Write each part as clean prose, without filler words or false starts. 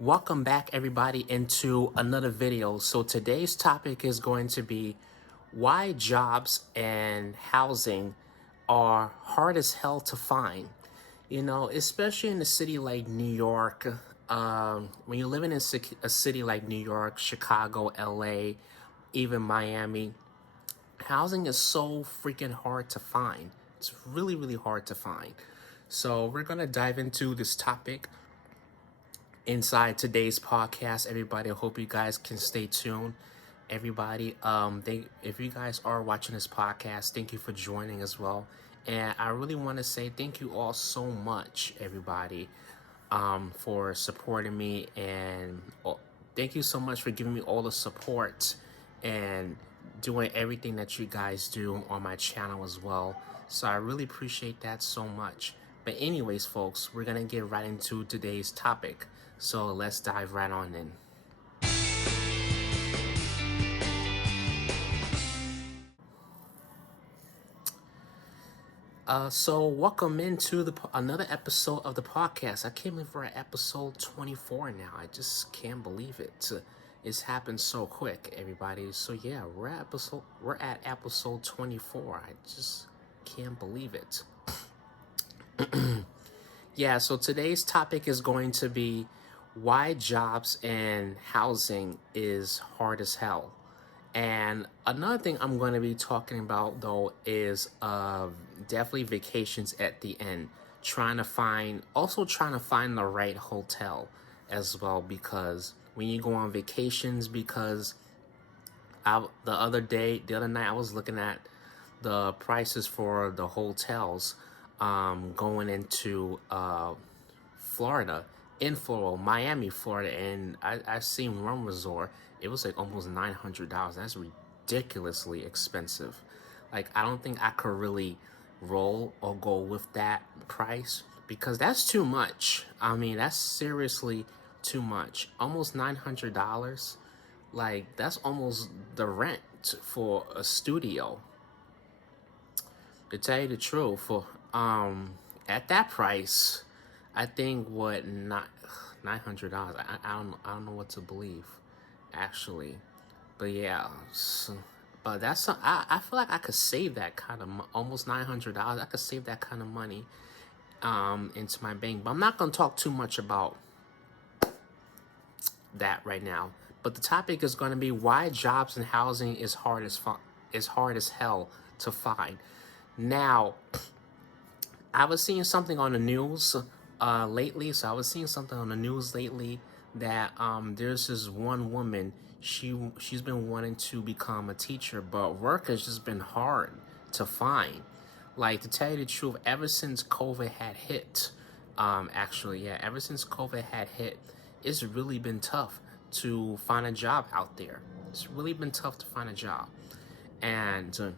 Welcome back everybody into another video. So today's topic is going to be why jobs and housing are hard as hell to find. Especially in a city like New York, when you're living in a city like New York, Chicago, LA, even Miami, housing is so freaking hard to find. It's really, really hard to find. So we're going to dive into this topic inside today's podcast. Everybody, I hope you guys can stay tuned. Everybody, if you guys are watching this podcast, thank you for joining as well. And I really want to say thank you all so much, everybody, for supporting me, and thank you so much for giving me all the support and doing everything that you guys do on my channel as well. So I really appreciate that so much. But anyways, folks, we're gonna get right into today's topic. So let's dive right on in. So welcome into another episode of the podcast. I came in for episode 24 now. I just can't believe it. It's happened so quick, everybody. So yeah, we're at episode 24. I just can't believe it. Yeah, so today's topic is going to be why jobs and housing is hard as hell. And another thing I'm going to be talking about though is definitely vacations at the end. Trying to find the right hotel as well, because when you go on vacations, because the other night I was looking at the prices for the hotels going into Florida, Miami, Florida, and I seen one resort. It was like almost $900. That's ridiculously expensive. Like, I don't think I could really roll or go with that price, because that's too much. I mean, that's seriously too much. Almost $900. Like, that's almost the rent for a studio. To tell you the truth, for at that price, I think what not $900. I don't know what to believe, actually, but yeah. But I feel like I could save that kind of almost $900. I could save that kind of money into my bank. But I'm not gonna talk too much about that right now. But the topic is going to be why jobs and housing is hard as hell to find. Now, I was seeing something on the news lately. So I was seeing something on the news lately that there's this one woman. She's been wanting to become a teacher, but work has just been hard to find. Like, to tell you the truth, ever since COVID had hit, ever since COVID had hit, it's really been tough to find a job out there. It's really been tough to find a job, and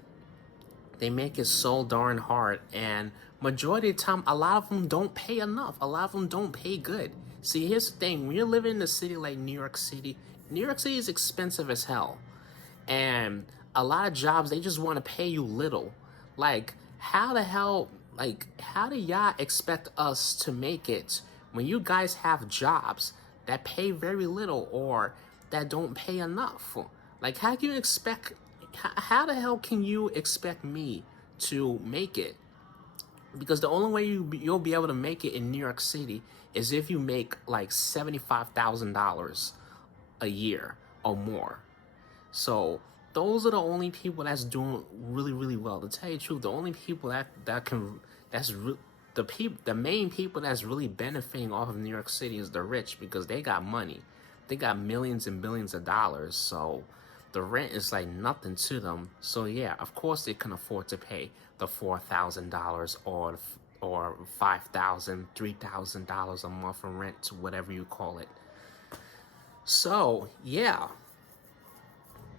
they make it so darn hard, and majority of the time, a lot of them don't pay enough. A lot of them don't pay good. See, here's the thing. When you're living in a city like New York City is expensive as hell. And a lot of jobs, they just want to pay you little. Like, how the hell, how do y'all expect us to make it when you guys have jobs that pay very little or that don't pay enough? Like, how the hell can you expect me to make it? Because the only way you'll be able to make it in New York City is if you make like $75,000 a year or more. So those are the only people that's doing really, really well. To tell you the truth, the only people the main people that's really benefiting off of New York City is the rich, because they got money. They got millions and billions of dollars. So the rent is like nothing to them. So yeah, of course they can afford to pay the $4,000 or $5,000, $3,000 a month for rent, whatever you call it. So yeah,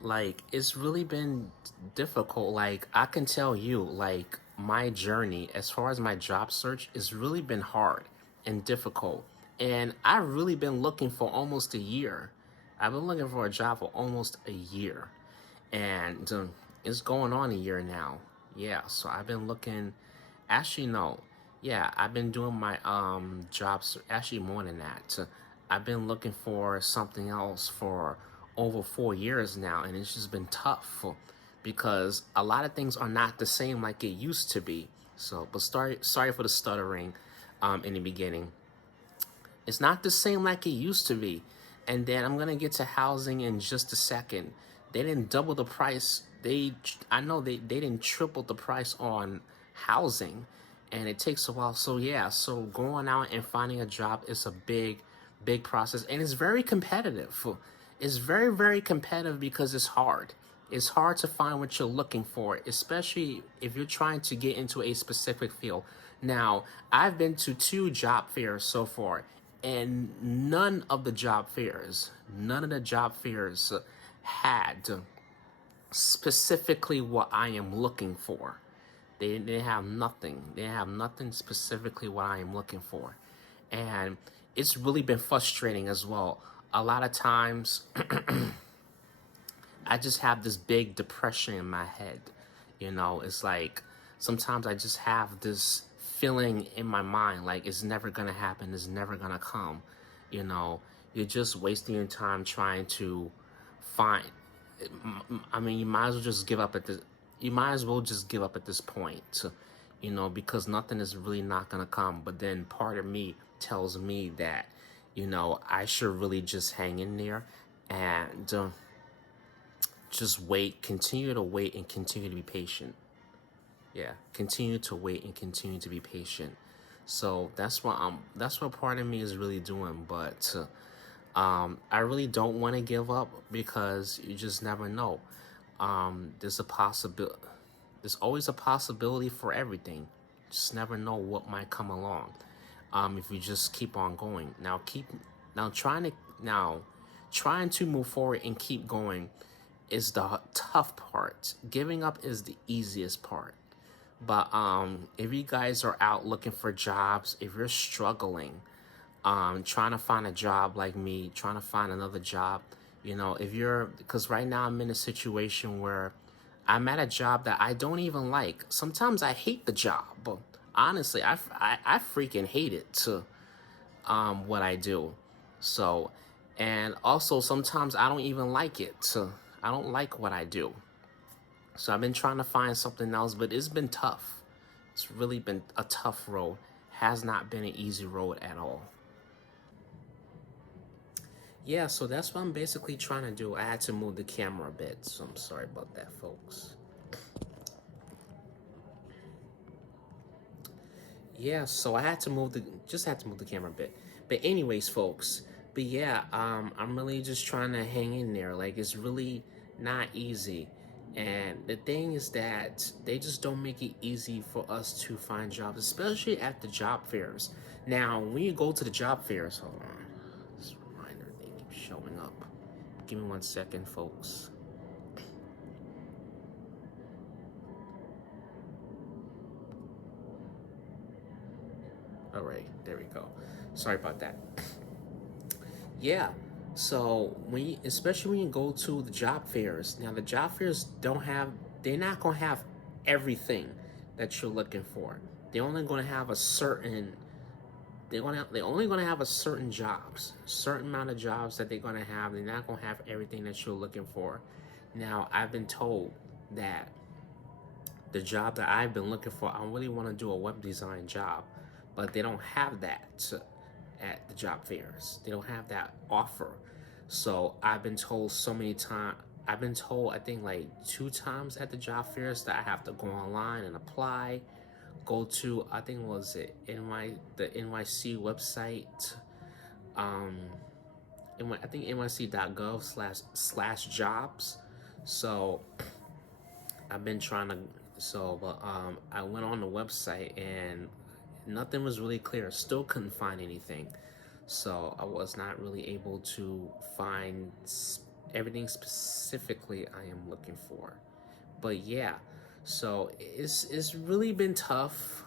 like, it's really been difficult. Like, I can tell you, like, my journey as far as my job search has really been hard and difficult. And I've really been looking for almost a year. I've been looking for a job for almost a year. And it's going on a year now. Yeah, so I've been looking. Actually, no. Yeah, I've been doing my jobs. Actually, more than that. I've been looking for something else for over 4 years now, and it's just been tough because a lot of things are not the same like it used to be. So, but sorry for the stuttering in the beginning. It's not the same like it used to be. And then I'm gonna get to housing in just a second. They didn't double the price. I know they didn't triple the price on housing, and it takes a while. So yeah, so going out and finding a job is a big process, and it's very competitive. It's very competitive because it's hard. It's hard to find what you're looking for, especially if you're trying to get into a specific field. Now, I've been to 2 job fairs so far, and none of the job fairs had specifically what I am looking for. They have nothing. They have nothing specifically what I am looking for. And it's really been frustrating as well. A lot of times I just have this big depression in my head. It's like sometimes I just have this feeling in my mind like it's never gonna happen, it's never gonna come. You know, you're just wasting your time trying to find. I mean, you might as well just give up at this. You might as well just give up at this point, because nothing is really not gonna come. But then part of me tells me that, I should really just hang in there and just wait, continue to wait, and continue to be patient. Yeah, continue to wait and continue to be patient. So that's what part of me is really doing. But I really don't want to give up because you just never know. There's a possibility. There's always a possibility for everything. Just never know what might come along. If you just keep on going. Now trying to move forward and keep going is the tough part. Giving up is the easiest part. But if you guys are out looking for jobs, if you're struggling, trying to find a job like me, trying to find another job, because right now I'm in a situation where I'm at a job that I don't even like. Sometimes I hate the job. But honestly, I freaking hate it to what I do. So, and also sometimes I don't even like it. So I don't like what I do. So I've been trying to find something else, but it's been tough. It's really been a tough road. Has not been an easy road at all. Yeah, so that's what I'm basically trying to do. I had to move the camera a bit, so I'm sorry about that, folks. Yeah, so I had to move the camera a bit. But anyways, folks. But yeah, I'm really just trying to hang in there. Like it's really not easy. And the thing is that they just don't make it easy for us to find jobs, especially at the job fairs. Now, when you go to the job fairs, hold on. This reminder, they keep showing up. Give me 1 second, folks. All right, there we go. Sorry about that. Yeah. So especially when you go to the job fairs, now the job fairs they're not gonna have everything that you're looking for. They're only gonna have a certain, they're only gonna have a certain amount of jobs that they're gonna have. They're not gonna have everything that you're looking for. Now I've been told that the job that I've been looking for, I really want to do a web design job, but they don't have that at the job fairs. They don't have that offer. So I've been told so many times. I've been told I think like 2 times at the job fairs that I have to go online and apply. Go to I think was it the NYC website. Um, I think nyc.gov/jobs. So I've been trying to. So, but I went on the website and nothing was really clear. Still couldn't find anything. So I was not really able to find everything specifically I am looking for. But yeah, so it's really been tough,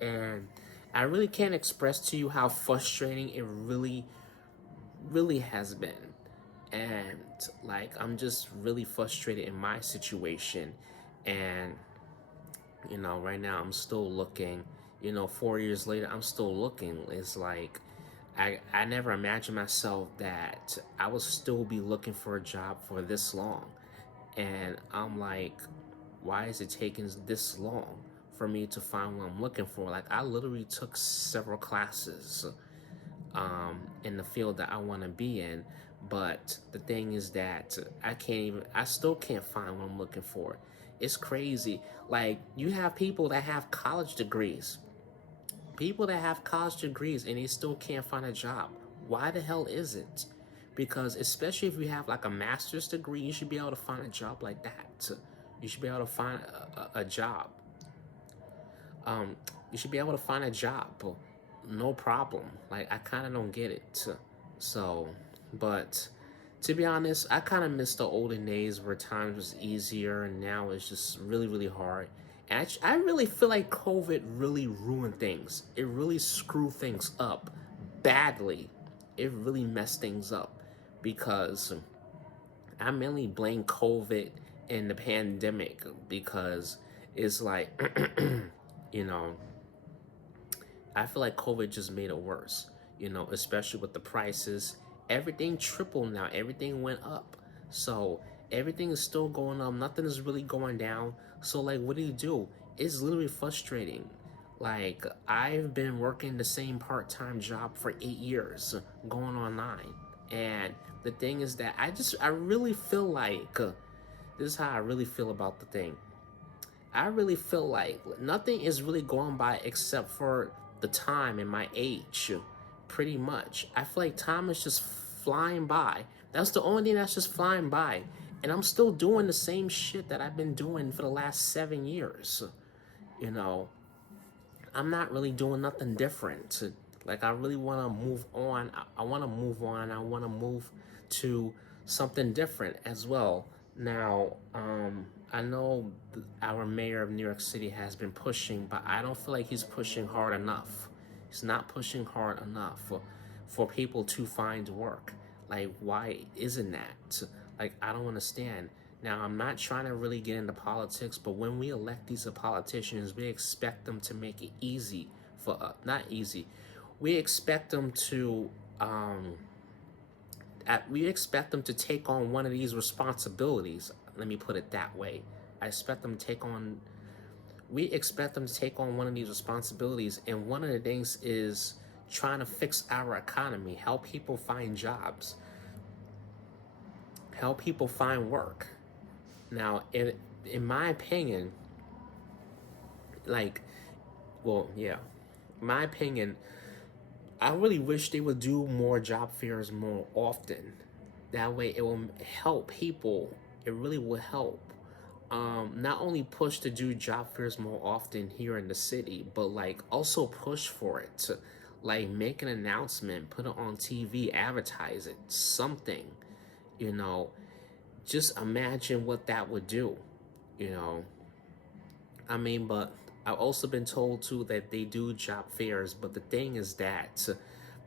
and I really can't express to you how frustrating it really has been. And like I'm just really frustrated in my situation, and right now I'm still looking. 4 years later, I'm still looking. It's like I never imagined myself that I would still be looking for a job for this long. And I'm like, why is it taking this long for me to find what I'm looking for? Like, I literally took several classes in the field that I want to be in, but the thing is that I still can't find what I'm looking for. It's crazy. Like, you have people that have college degrees, and they still can't find a job. Why the hell is it? Because especially if you have like a master's degree, you should be able to find a job like that. You should be able to find a job. Um, you should be able to find a job, no problem. Like, I kind of don't get it. So, but to be honest, I kind of miss the olden days where times was easier, and now it's just really, really hard. And I really feel like COVID really ruined things. It really screwed things up badly. It really messed things up because I mainly blame COVID and the pandemic because it's like, you know, I feel like COVID just made it worse, especially with the prices. Everything tripled now, everything went up. So everything is still going up, nothing is really going down. So, like, what do? It's literally frustrating. Like, I've been working the same part-time job for 8 years, going on 9. And the thing is that I really feel like, this is how I really feel about the thing. I really feel like nothing is really going by except for the time and my age, pretty much. I feel like time is just flying by. That's the only thing that's just flying by. And I'm still doing the same shit that I've been doing for the last 7 years. You know, I'm not really doing nothing different. Like, I really want to move on. I want to move on. I want to move to something different as well. Now, I know our mayor of New York City has been pushing, but I don't feel like he's pushing hard enough. He's not pushing hard enough for people to find work. Like, why isn't that? Like, I don't understand. Now, I'm not trying to really get into politics, but when we elect these politicians, we expect them to make it easy for us. Not easy. We expect them to we expect them to take on one of these responsibilities. Let me put it that way. We expect them to take on one of these responsibilities, and one of the things is trying to fix our economy, help people find jobs, help people find work. Now, in my opinion, like, well, yeah, my opinion, I really wish they would do more job fairs more often. That way, it will help people. It really will help. Not only push to do job fairs more often here in the city, but like also push for it to, like, make an announcement, put it on TV, advertise it, something. You know, just imagine what that would do. You know, I mean, but I've also been told too that they do job fairs, but the thing is that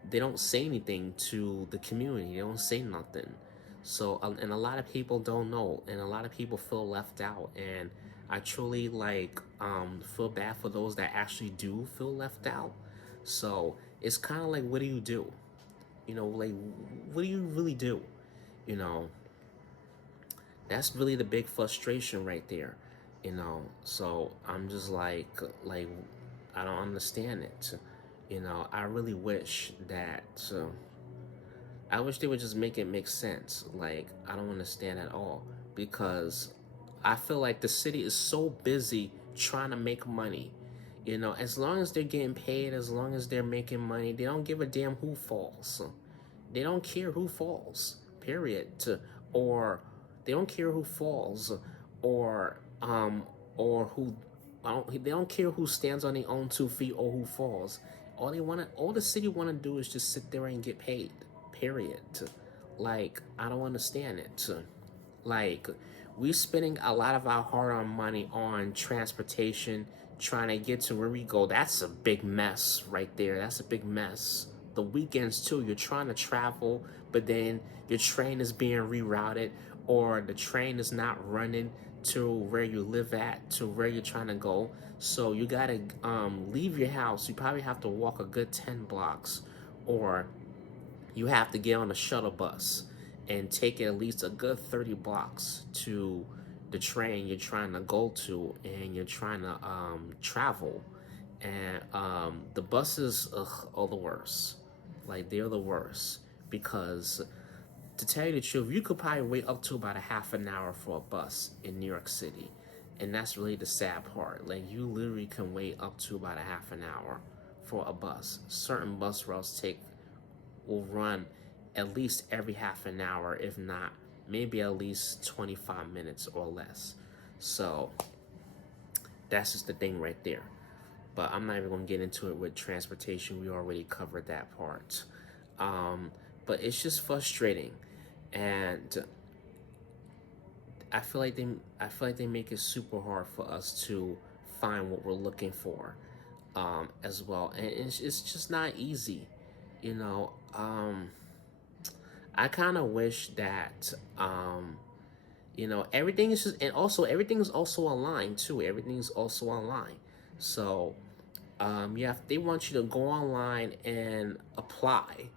they don't say anything to the community. They don't say nothing. So, and a lot of people don't know, and a lot of people feel left out. And I truly feel bad for those that actually do feel left out. So it's kind of like, what do you do? Like, what do you really do? You know, that's really the big frustration right there. So I'm just like, I don't understand it. I really wish that. I wish they would just make it make sense. Like, I don't understand at all because I feel like the city is so busy trying to make money. As long as they're getting paid, as long as they're making money, they don't give a damn who falls. They don't care who falls, period. Or they don't care who falls, or who. They don't care who stands on their own 2 feet or who falls. All the city want to do is just sit there and get paid. Period. Like, I don't understand it. Like, we're spending a lot of our hard-earned money on transportation, trying to get to where we go. That's a big mess right there. That's a big mess. The weekends too, you're trying to travel, but then your train is being rerouted, or the train is not running to where you live at, to where you're trying to go. So you gotta leave your house. You probably have to walk a good 10 blocks, or you have to get on a shuttle bus and take it at least a good 30 blocks to the train you're trying to go to, and you're trying to travel. And the buses, are the worst. Like, they're the worst because, to tell you the truth, you could probably wait up to about a half an hour for a bus in New York City. And that's really the sad part. Like, you literally can wait up to about a half an hour for a bus. Certain bus routes will run at least every half an hour, if not maybe at least 25 minutes or less. So that's just the thing right there. But I'm not even going to get into it with transportation. We already covered that part. But it's just frustrating, and I feel like they make it super hard for us to find what we're looking for, as well, and it's just not easy, you know. I kind of wish that, everything is just, and also everything is also online too. Everything is also online, so they want you to go online and apply.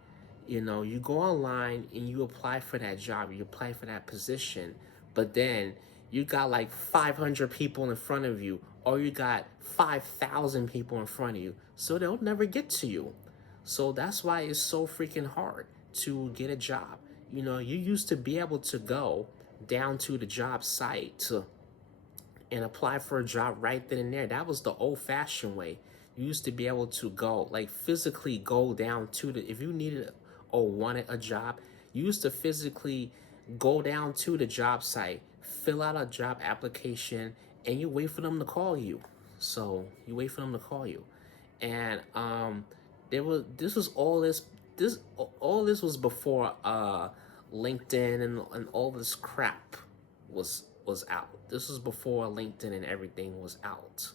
You go online and you apply for that job, you apply for that position, but then you got like 500 people in front of you, or you got 5,000 people in front of you, so they'll never get to you. So that's why it's so freaking hard to get a job. You used to be able to go down to the job site and apply for a job right then and there. That was the old fashioned way. You used to be able to go, like, physically go down to if you needed or wanted a job, you used to physically go down to the job site, fill out a job application, and you wait for them to call you. So you wait for them to call you. And this was all this was before LinkedIn and all this crap was out. This was before LinkedIn and everything was out.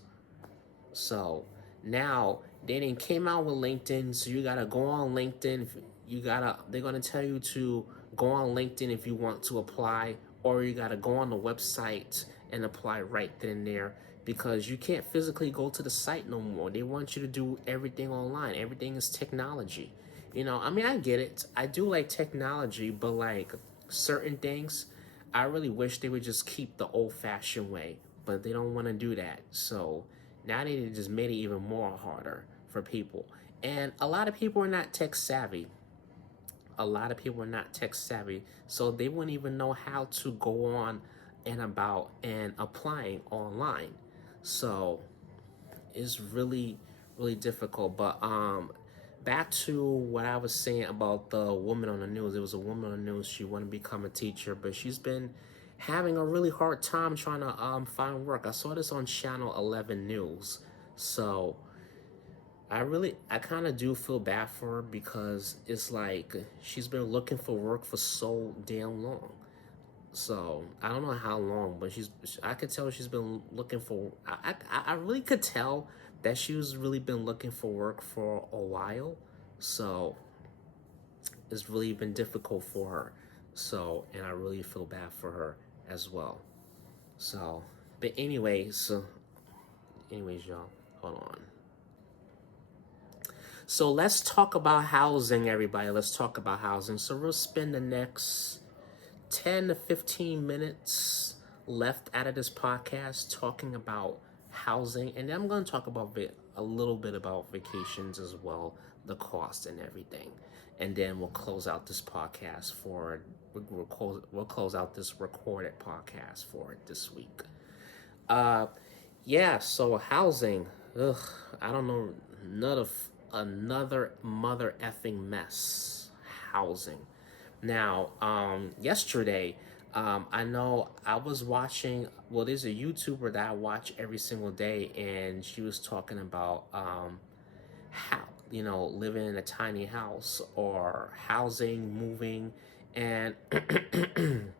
So now they didn't came out with LinkedIn, so you gotta go on LinkedIn. They're gonna tell you to go on LinkedIn if you want to apply, or you gotta go on the website and apply right then and there, because you can't physically go to the site no more. They want you to do everything online. Everything is technology. I mean, I get it. I do like technology, but like certain things, I really wish they would just keep the old-fashioned way, but they don't want to do that. So now they just made it even more harder for people. And a lot of people are not tech savvy. So they wouldn't even know how to go on and about and applying online. So it's really, really difficult. But back to what I was saying about the woman on the news. There was a woman on the news. She wanted to become a teacher, but she's been having a really hard time trying to find work. I saw this on Channel 11 News. So I kind of do feel bad for her, because it's like she's been looking for work for so damn long. So I don't know how long, but I could tell she's been looking for. I really could tell that she's really been looking for work for a while. So it's really been difficult for her. So, and I really feel bad for her as well. So, but anyways, y'all, hold on. So let's talk about housing, everybody. Let's talk about housing. So we'll spend the next 10 to 15 minutes left out of this podcast talking about housing, and then I'm going to talk about a little bit about vacations as well, the cost and everything, and then we'll close out this podcast we'll close out this recorded podcast for this week. So housing, I don't know, another mother effing mess. Housing. Now, yesterday, I know I was watching, well, there's a YouTuber that I watch every single day, and she was talking about how, living in a tiny house or housing, moving, and I'm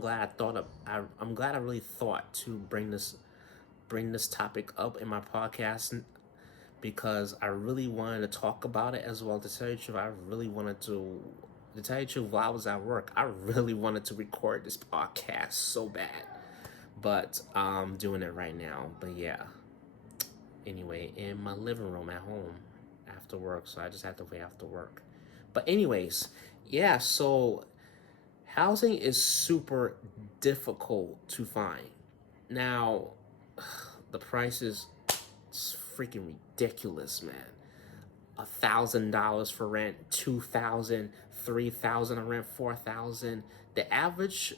glad I'm glad I really thought to bring this topic up in my podcast, because I really wanted to talk about it as well. To tell you the truth, I really wanted to tell you the truth, while I was at work, I really wanted to record this podcast so bad. But I'm doing it right now. But yeah. Anyway, in my living room at home after work, so I just had to wait after work. But anyways, yeah, so housing is super difficult to find. Now, the prices, it's freaking ridiculous, man. $1,000 for rent, 2,000, 3,000 a rent, 4,000. The average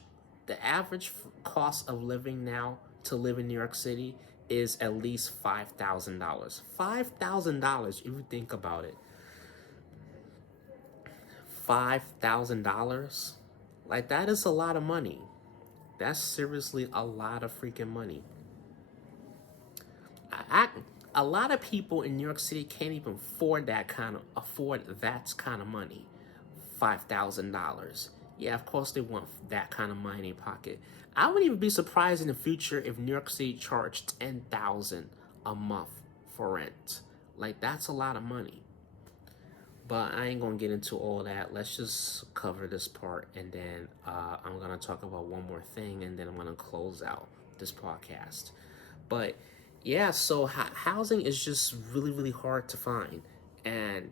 cost of living now to live in New York City is at least $5,000. $5,000, if you think about it. $5,000, like that is a lot of money. That's seriously a lot of freaking money. I, a lot of people in New York City can't even afford that kind of money. $5,000. Yeah, of course they want that kind of money in their pocket. I wouldn't even be surprised in the future if New York City charged 10,000 a month for rent. Like that's a lot of money. But I ain't gonna get into all that. Let's just cover this part, and then I'm gonna talk about one more thing, and then I'm gonna close out this podcast. But yeah, so housing is just really, really hard to find, and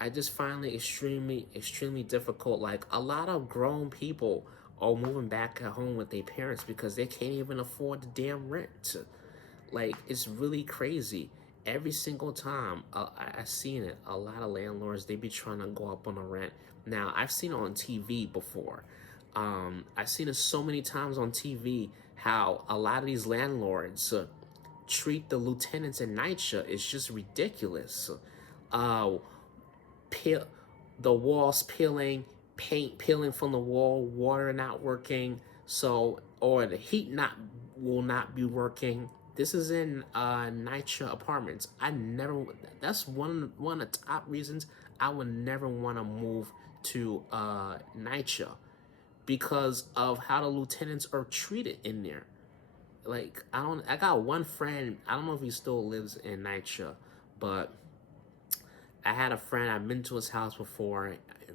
I just find it extremely, extremely difficult. Like a lot of grown people are moving back at home with their parents because they can't even afford the damn rent. Like it's really crazy. Every single time I've seen it, a lot of landlords they be trying to go up on the rent. Now I've seen it on TV before. I've seen it so many times on TV how a lot of these landlords treat the lieutenants in NYCHA. It's just ridiculous. Uh, peel, the walls peeling, paint peeling from the wall, water not working, so or the heat not will not be working. This is in NYCHA apartments. I never. That's one of the top reasons I would never want to move to NYCHA because of how the lieutenants are treated in there. Like I got one friend. I don't know if he still lives in NYCHA, but I had a friend. I've been to his house before.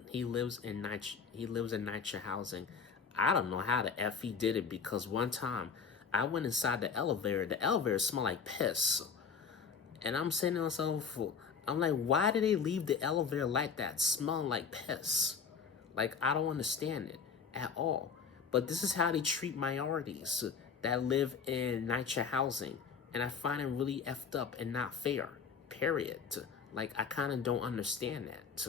He lives in NYCHA housing. I don't know how the f he did it because one time I went inside the elevator. The elevator smelled like piss, and I'm saying to myself, I'm like, why did they leave the elevator like that, smelling like piss? Like I don't understand it at all. But this is how they treat minorities that live in NYCHA housing, and I find it really effed up and not fair. Period. Like I kind of don't understand that.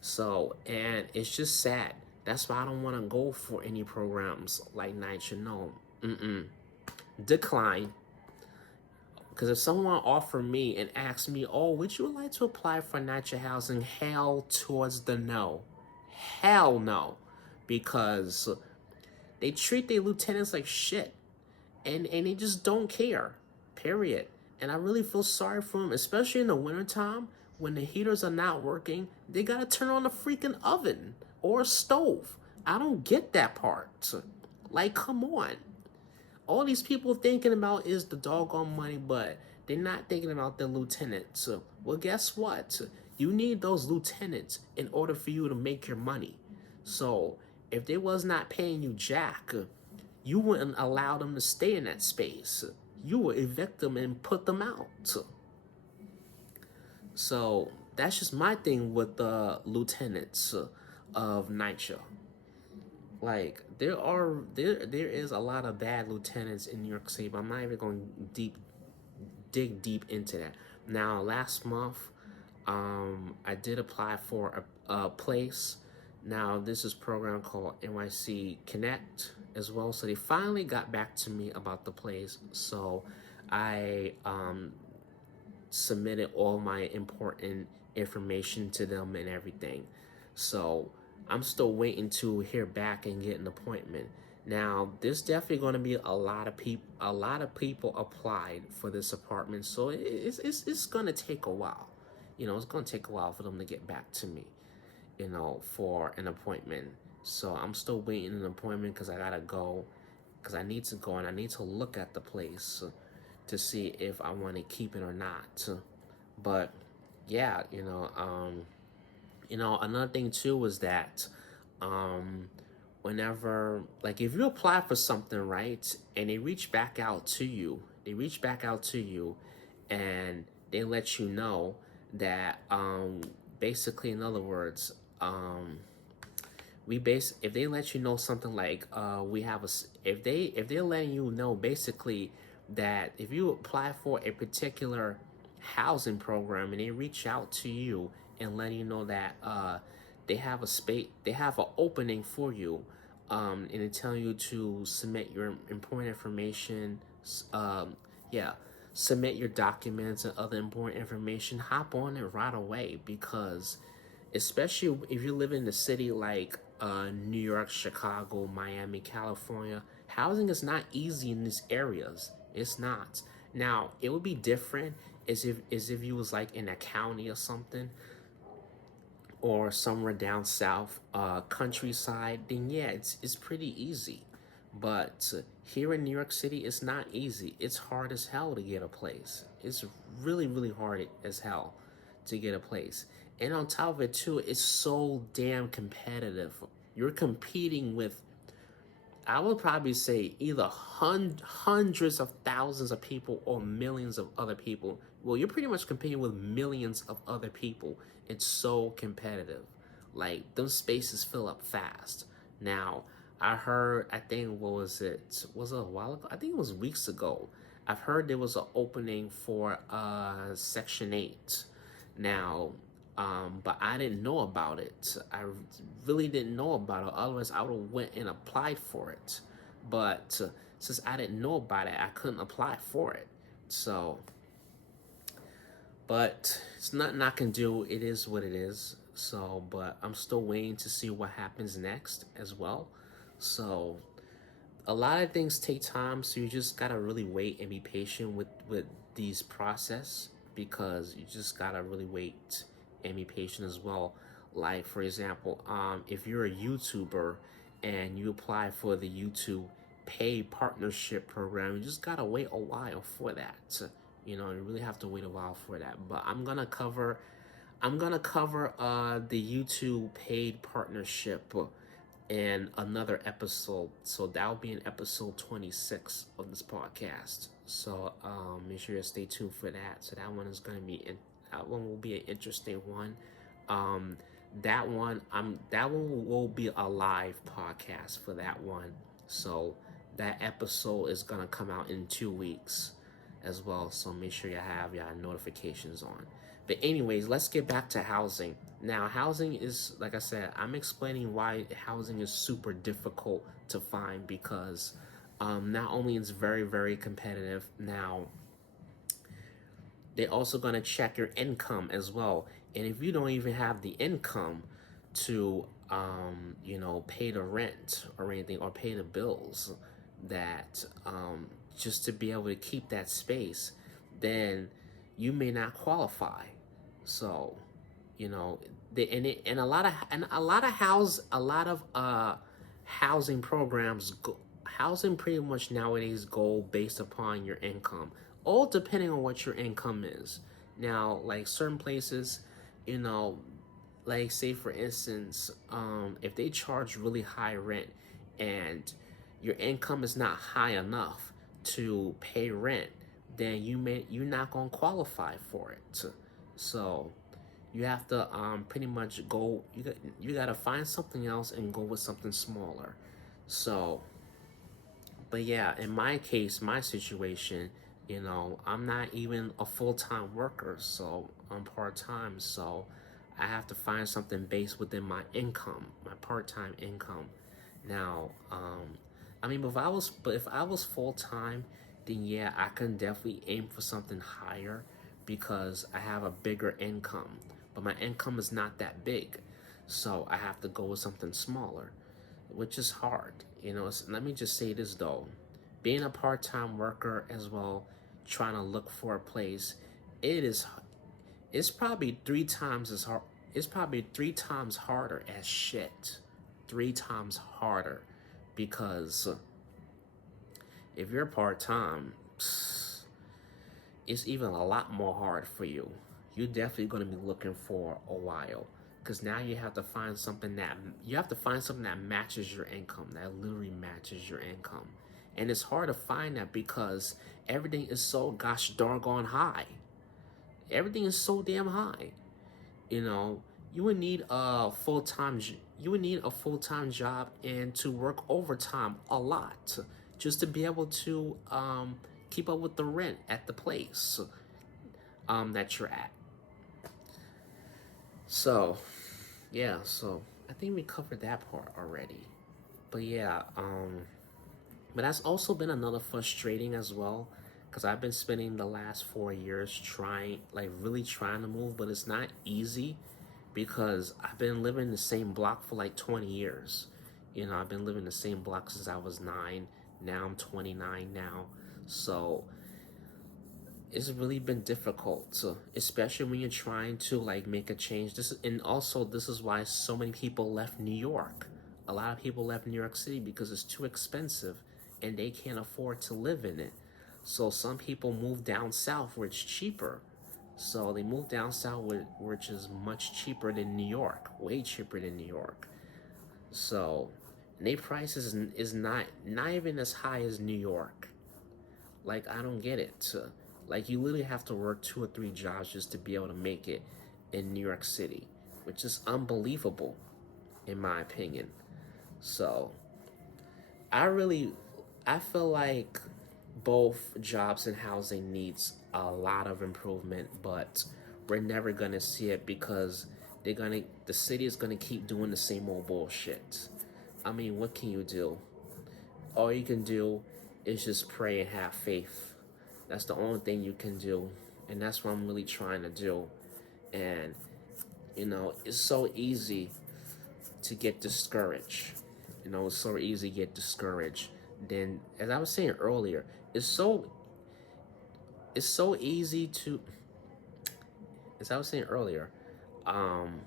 So, and it's just sad. That's why I don't want to go for any programs like NYCHA. No, decline. Because if someone offered me and asked me, "Oh, would you like to apply for NYCHA housing?" Hell towards the no. Hell no, because they treat their lieutenants like shit, and they just don't care. Period. And I really feel sorry for them, especially in the wintertime when the heaters are not working. They gotta turn on a freaking oven or a stove. I don't get that part. Like, come on. All these people thinking about is the doggone money, but they're not thinking about the lieutenants. Well, guess what? You need those lieutenants in order for you to make your money. So if they was not paying you jack, you wouldn't allow them to stay in that space. You would evict them and put them out. So that's just my thing with the lieutenants of NYCHA. Like there is a lot of bad lieutenants in New York City, but I'm not even going to dig deep into that. Now, last month, I did apply for a place. Now, this is a program called NYC Connect as well. So they finally got back to me about the place. So I submitted all my important information to them and everything. So I'm still waiting to hear back and get an appointment. Now, there's definitely going to be a lot of people. A lot of people applied for this apartment, so it's going to take a while. It's going to take a while for them to get back to me. For an appointment. So I'm still waiting an appointment because I gotta go. Because I need to go and I need to look at the place to see if I want to keep it or not. But yeah, another thing too was that whenever, like, if you apply for something, right, and they reach back out to you, and they let you know that basically, in other words, um, if they let you know something like if they're letting you know basically that if you apply for a particular housing program and they reach out to you and letting you know that they have an opening for you, and they tell you to submit your important information, um, yeah, submit your documents and other important information, hop on it right away, because especially if you live in a city like New York, Chicago, Miami, California, housing is not easy in these areas. It's not. Now, it would be different as if you was like in a county or something, or somewhere down south, countryside. Then yeah, it's pretty easy. But here in New York City, it's not easy. It's hard as hell to get a place. It's really, really hard as hell to get a place. And on top of it, too, it's so damn competitive. You're competing with, I would probably say, either hundreds of thousands of people or millions of other people. Well, you're pretty much competing with millions of other people. It's so competitive. Like, those spaces fill up fast. Now, I heard, I think, what was it? Was it a while ago? I think it was weeks ago. I've heard there was an opening for Section 8. Now, but I didn't know about it. I really didn't know about it. Otherwise, I would have went and applied for it. But since I didn't know about it, I couldn't apply for it. So, but it's nothing I can do. It is what it is. So, but I'm still waiting to see what happens next as well. So, a lot of things take time, so you just gotta really wait and be patient with these process, because you just gotta really wait and be patient as well. Like, for example, if you're a YouTuber and you apply for the YouTube paid partnership program, you just gotta wait a while for that. You know, you really have to wait a while for that. But I'm gonna cover the YouTube paid partnership in another episode. So that'll be in episode 26 of this podcast. So make sure you stay tuned for that. So that one will be an interesting one. Um, that one will be a live podcast for that one. So that episode is gonna come out in 2 weeks as well. So make sure you have your notifications on. But anyways, let's get back to housing. Now, housing is, like I said, I'm explaining why housing is super difficult to find, because not only is very, very competitive. Now, they're also going to check your income as well. And if you don't even have the income to, pay the rent or anything, or pay the bills, that just to be able to keep that space, then you may not qualify. So, you know, and a lot of housing programs housing pretty much nowadays go based upon your income, all depending on what your income is. Now, like certain places, you know, like say for instance, if they charge really high rent and your income is not high enough to pay rent, then you're not gonna qualify for it. So you have to pretty much you gotta find something else and go with something smaller. So, but yeah, in my case, my situation, I'm not even a full-time worker, so I'm part-time. So I have to find something based within my income, my part-time income. Now, I mean, but if I was full-time, then yeah, I can definitely aim for something higher, because I have a bigger income. But my income is not that big, so I have to go with something smaller, which is hard. Let me just say this though, being a part-time worker as well, trying to look for a place, it is it's probably 3 times as hard. It's probably 3 times harder as shit. 3 times harder, because if you're part-time, it's even a lot more hard for you. You're definitely going to be looking for a while, because now you have to find something that matches your income, that literally matches your income. And it's hard to find that because everything is so gosh doggone high. Everything is so damn high. You know, you would need a you would need a full-time job and to work overtime a lot just to be able to keep up with the rent at the place that you're at. So yeah, so I think we covered that part already. But yeah, but that's also been another frustrating as well, because I've been spending the last 4 years trying, like really trying to move, but it's not easy because I've been living in the same block for like 20 years. You know, I've been living in the same block since I was 9. Now I'm 29 now. So it's really been difficult to, especially when you're trying to like make a change. And also this is why so many people left New York. A lot of people left New York City because it's too expensive and they can't afford to live in it. So some people move down south where it's cheaper. So they move down south which is much cheaper than New York, way cheaper than New York. So and their prices is not even as high as New York. Like, I don't get it. Like, you literally have to work 2 or 3 jobs just to be able to make it in New York City, which is unbelievable, in my opinion. So, I really, I feel like both jobs and housing needs a lot of improvement, but we're never gonna see it because the city is gonna keep doing the same old bullshit. I mean, what can you do? All you can do is just pray and have faith. That's the only thing you can do. And that's what I'm really trying to do. And, it's so easy to get discouraged. It's so easy to get discouraged. Then, as I was saying earlier, it's so easy to, as I was saying earlier, um,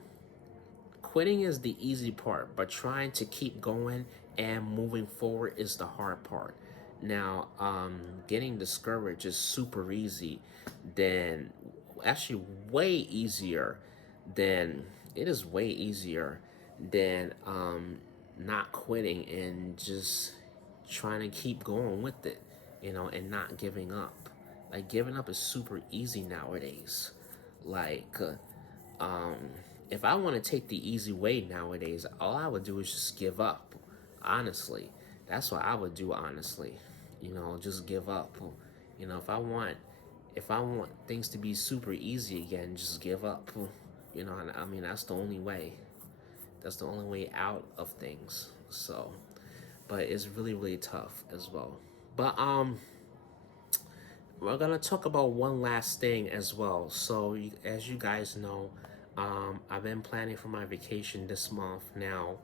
quitting is the easy part, but trying to keep going and moving forward is the hard part. Now, getting discouraged is super easy, than actually way easier than it is way easier than not quitting and just trying to keep going with it, and not giving up. Like, giving up is super easy nowadays. Like, um, if I want to take the easy way nowadays, all I would do is just give up. Honestly, that's what I would do. Honestly, just give up. If I want things to be super easy again, just give up. And I mean that's the only way. That's the only way out of things. So, but it's really really tough as well. But we're gonna talk about one last thing as well. So, as you guys know, I've been planning for my vacation this month. Now,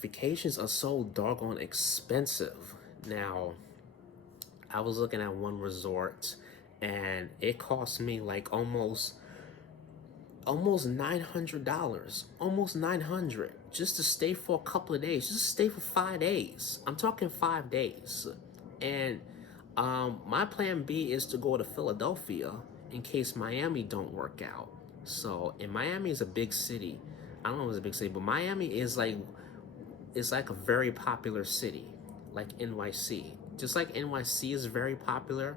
vacations are so doggone expensive. Now, I was looking at one resort, and it cost me like almost $900, almost 900 just to stay for a couple of days, just stay for 5 days. I'm talking 5 days, and my plan B is to go to Philadelphia in case Miami don't work out. So, and Miami is a big city. I don't know if it's a big city, but Miami is like, it's like a very popular city, like NYC. Just like NYC is very popular,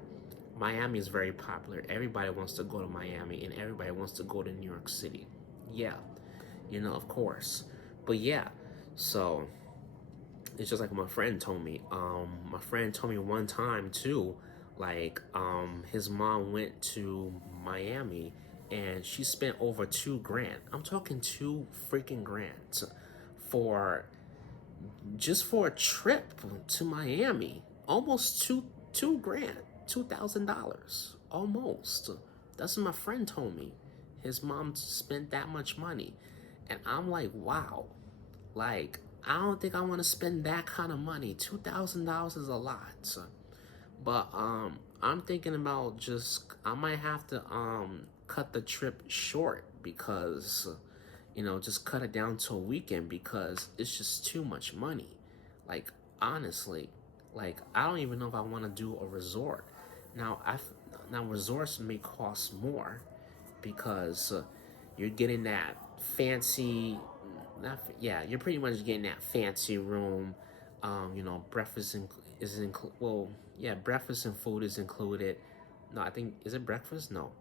Miami is very popular. Everybody wants to go to Miami and everybody wants to go to New York City. Yeah, of course. But yeah, so it's just like my friend told me. My friend told me one time too, like, his mom went to Miami and she spent over 2 grand. I'm talking 2 freaking grand for just for a trip to Miami. Almost two grand, $2,000, almost. That's what my friend told me. His mom spent that much money, and I'm like, wow. Like, I don't think I want to spend that kind of money. $2,000 is a lot. But I'm thinking about I might have to cut the trip short because just cut it down to a weekend because it's just too much money. Like, honestly, like, I don't even know if I want to do a resort. Now, resorts may cost more because you're getting that fancy, yeah, you're pretty much getting that fancy room. Breakfast is included. Well, yeah, breakfast and food is included. No, I think, is it breakfast? No.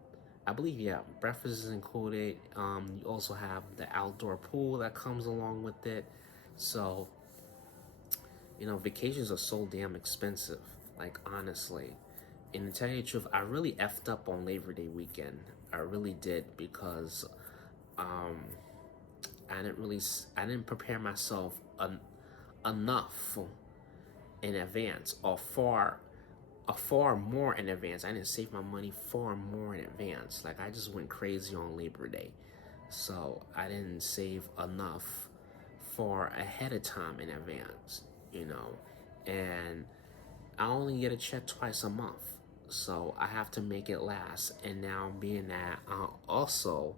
I believe, yeah, breakfast is included. You also have the outdoor pool that comes along with it. So, vacations are so damn expensive. Like, honestly. And to tell you the truth, I really effed up on Labor Day weekend. I really did because um, I didn't prepare myself enough in advance, or far more in advance. I didn't save my money far more in advance. Like, I just went crazy on Labor Day. So I didn't save enough far ahead of time in advance, and I only get a check twice a month. So I have to make it last. And now being that I'm also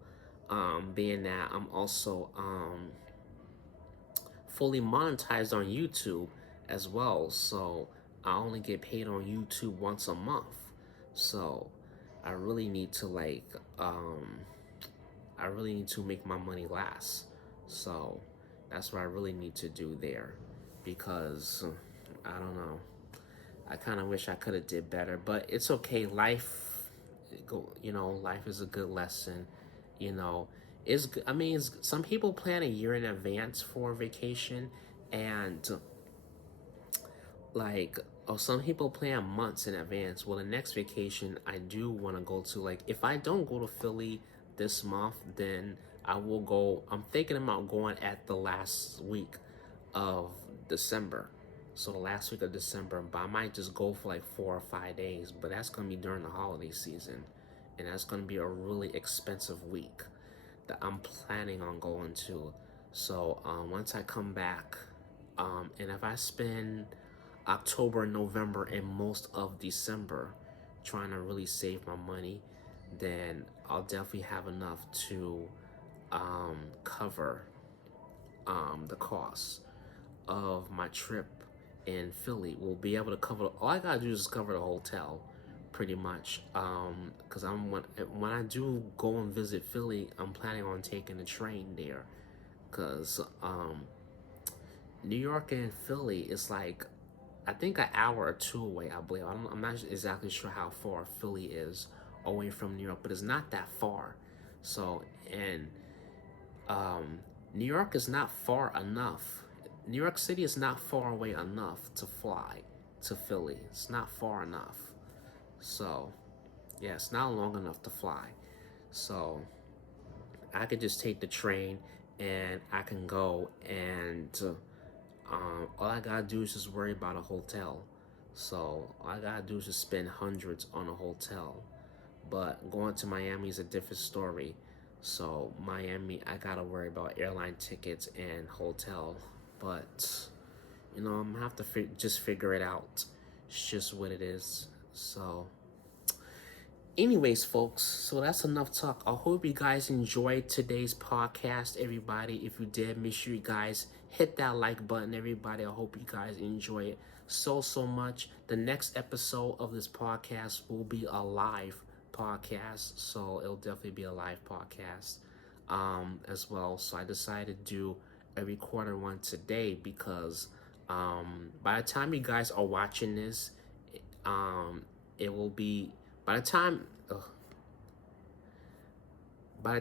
fully monetized on YouTube as well. So I only get paid on YouTube once a month. So I really need to I really need to make my money last. So that's what I really need to do there, because I don't know. I kind of wish I could have did better, but it's okay. Life is a good lesson. You know, I mean, some people plan a year in advance for vacation, and like, some people plan months in advance. Well, the next vacation I do want to go to, like, if I don't go to Philly this month, then I will go. I'm thinking about going at the last week of December. So the last week of December, but I might just go for like 4 or 5 days. But that's gonna be during the holiday season, and that's gonna be a really expensive week that I'm planning on going to. So once I come back, and if I spend October, November, and most of December trying to really save my money, then I'll definitely have enough to cover the costs of my trip in Philly. We'll be able to cover. All I gotta do is cover the hotel, pretty much. Because when I do go and visit Philly, I'm planning on taking the train there. Because New York and Philly is like, I think, an hour or two away. I believe. I'm not exactly sure how far Philly is away from New York, but it's not that far. So, and New York is not far enough. New York City is not far away enough to fly to Philly. It's not far enough. So, yeah, it's not long enough to fly. So, I could just take the train and I can go, and all I gotta do is just worry about a hotel. So, all I gotta do is just spend hundreds on a hotel. But going to Miami is a different story. So Miami, I gotta worry about airline tickets and hotel. But I'm gonna have to just figure it out. It's just what it is. So, anyways, folks, so that's enough talk. I hope you guys enjoyed today's podcast, everybody. If you did, make sure you guys hit that like button, everybody. I hope you guys enjoy it so much. The next episode of this podcast will be a live podcast, so it'll definitely be a live podcast as well. So I decided to do a recorded one today because by the time you guys are watching this, it will be by the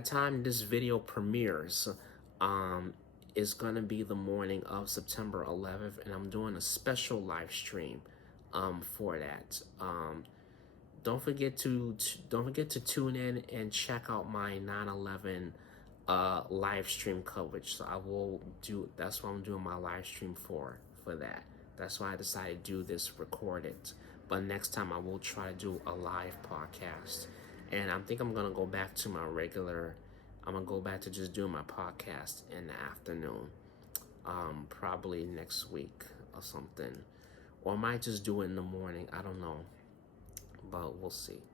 time this video premieres, is gonna be the morning of September 11th, and I'm doing a special live stream for that. Don't forget to tune in and check out my 9/11 live stream coverage. So I will do. That's what I'm doing my live stream for that. That's why I decided to do this recorded. But next time I will try to do a live podcast. And I think I'm gonna go back to my regular. I'm gonna go back to just doing my podcast in the afternoon. Probably next week or something. Or I might just do it in the morning. I don't know. But we'll see.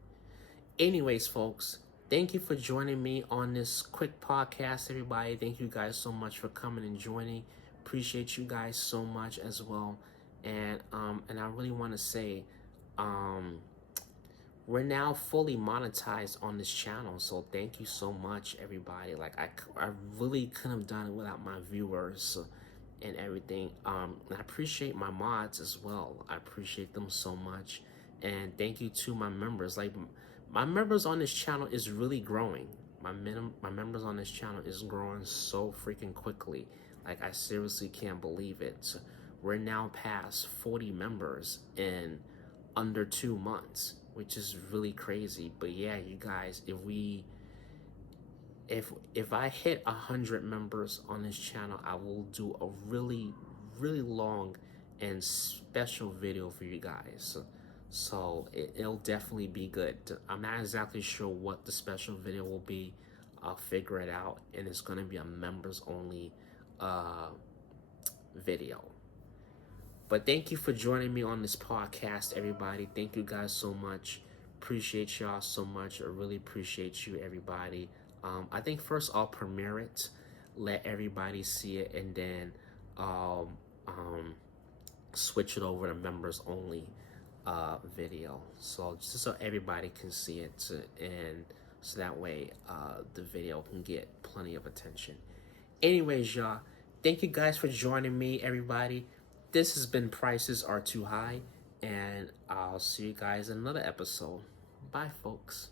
Anyways, folks, thank you for joining me on this quick podcast, everybody. Thank you guys so much for coming and joining. Appreciate you guys so much as well. And I really want to say, we're now fully monetized on this channel, so thank you so much, everybody. Like, I really couldn't have done it without my viewers and everything. I appreciate my mods as well. I appreciate them so much. And thank you to my members. Like, my members on this channel is really growing. My members on this channel is growing so freaking quickly. Like, I seriously can't believe it. We're now past 40 members in under 2 months, which is really crazy. But yeah, you guys, if I hit 100 members on this channel, I will do a really long and special video for you guys. So it'll definitely be good. I'm not exactly sure what the special video will be. I'll figure it out, and it's gonna be a members only video. But thank you for joining me on this podcast, everybody. Thank you guys so much. Appreciate y'all so much. I really appreciate you, everybody. I think first I'll premiere it, let everybody see it, and then switch it over to members only video. So just so everybody can see it, and so that way the video can get plenty of attention. Anyways, y'all, thank you guys for joining me, everybody. This has been Prices Are Too High, and I'll see you guys in another episode. Bye, folks.